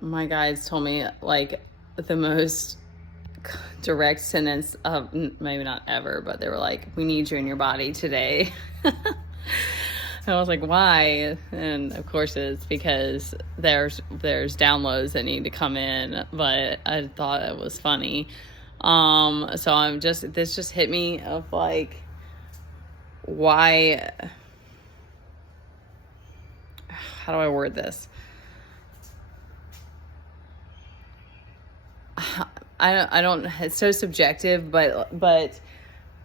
My guides told me like the most direct sentence of, maybe not ever, but they were like, "We need you in your body today." And I was like, "Why?" And of course, it's because there's downloads that need to come in. But I thought it was funny. So this just hit me of like, why? How do I word this? I don't. It's so subjective, but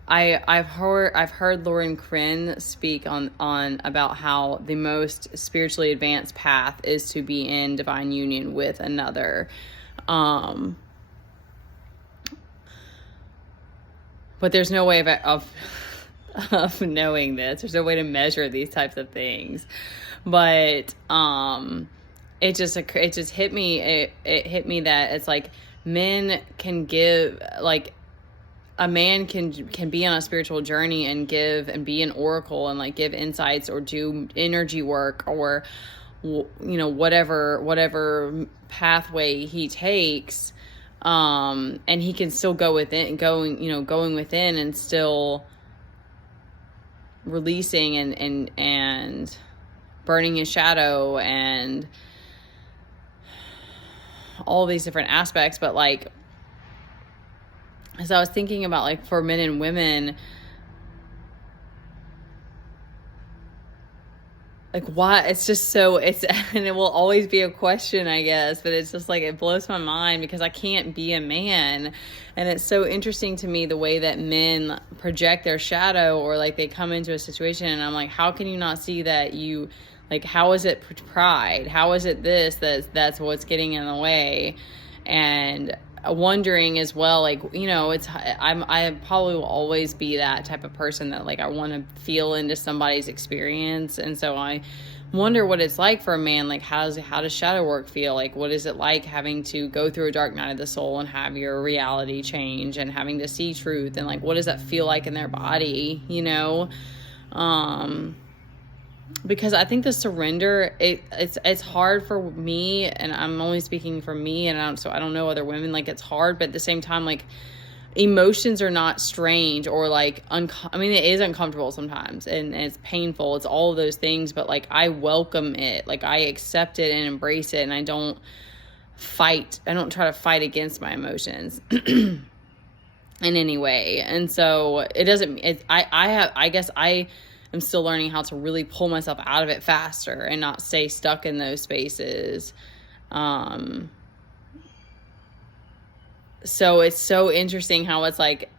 I've heard Lauren Crin speak on about how the most spiritually advanced path is to be in divine union with another. But there's no way of knowing this. There's no way to measure these types of things. But it just hit me. It hit me that it's like men can give, like a man can be on a spiritual journey and give and be an oracle and like give insights or do energy work or whatever pathway he takes, and he can still going within and still releasing and burning his shadow and all these different aspects. But like, as I was thinking about like for men and women, like why it's just so and it will always be a question, I guess, but it's just like it blows my mind because I can't be a man. And it's so interesting to me the way that men project their shadow, or like they come into a situation and I'm like, how can you not see that? You like, how is it pride? How is it that's what's getting in the way? And wondering as well, like, I probably will always be that type of person that like I want to feel into somebody's experience. And so I wonder what it's like for a man. Like, how does shadow work feel? Like, what is it like having to go through a dark night of the soul and have your reality change and having to see truth? And like, what does that feel like in their body? Because I think the surrender, it's hard for me, and I'm only speaking for me, and I don't know other women. Like, it's hard, but at the same time, like, emotions are not strange or like it is uncomfortable sometimes, and it's painful. It's all of those things, but like I welcome it, like I accept it and embrace it, and I don't fight. I don't try to fight against my emotions in any way. And so it doesn't. I guess I I'm still learning how to really pull myself out of it faster and not stay stuck in those spaces. So it's so interesting how it's like,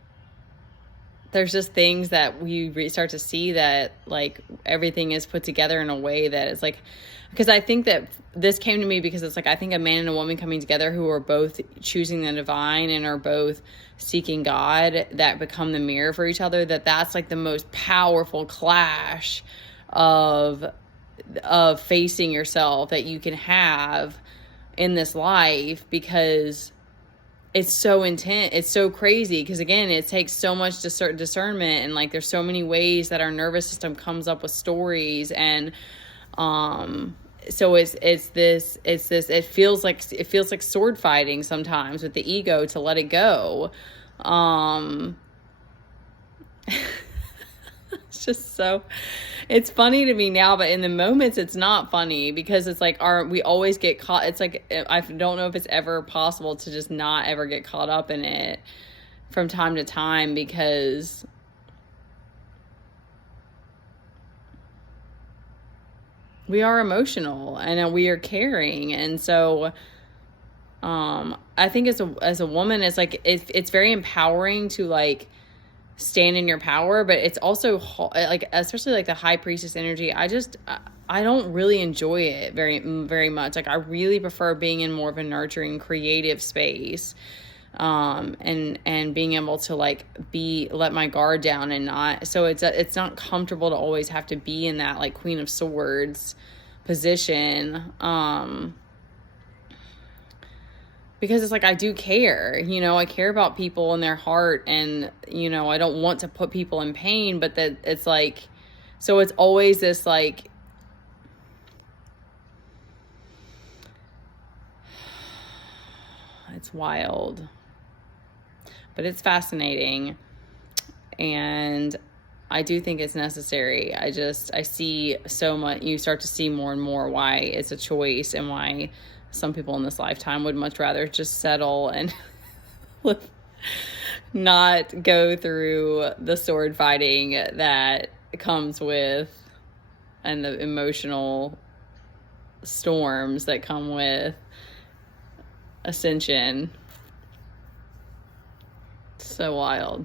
there's just things that we start to see that like everything is put together in a way that it's like, because I think that this came to me because it's like, I think a man and a woman coming together who are both choosing the divine and are both seeking God, that become the mirror for each other, that's like the most powerful clash of facing yourself that you can have in this life, because it's so intense. It's so crazy because, again, it takes so much discernment, and like there's so many ways that our nervous system comes up with stories, and so it feels like sword fighting sometimes with the ego to let it go. It's just so, it's funny to me now, but in the moments it's not funny, because it's like we always get caught. It's like, I don't know if it's ever possible to just not ever get caught up in it from time to time, because we are emotional and we are caring. And so I think as a woman, it's like it's very empowering to like stand in your power, but it's also like, especially like the high priestess energy, I don't really enjoy it very, very much. Like, I really prefer being in more of a nurturing, creative space, and being able to like let my guard down, and not, so it's not comfortable to always have to be in that like Queen of Swords position, because it's like, I do care, I care about people and their heart, and, I don't want to put people in pain, but that it's like, so it's always this like, It's wild, but it's fascinating. And I do think it's necessary. I see so much, you start to see more and more why it's a choice, and why some people in this lifetime would much rather just settle and not go through the sword fighting that comes with, and the emotional storms that come with ascension. So wild.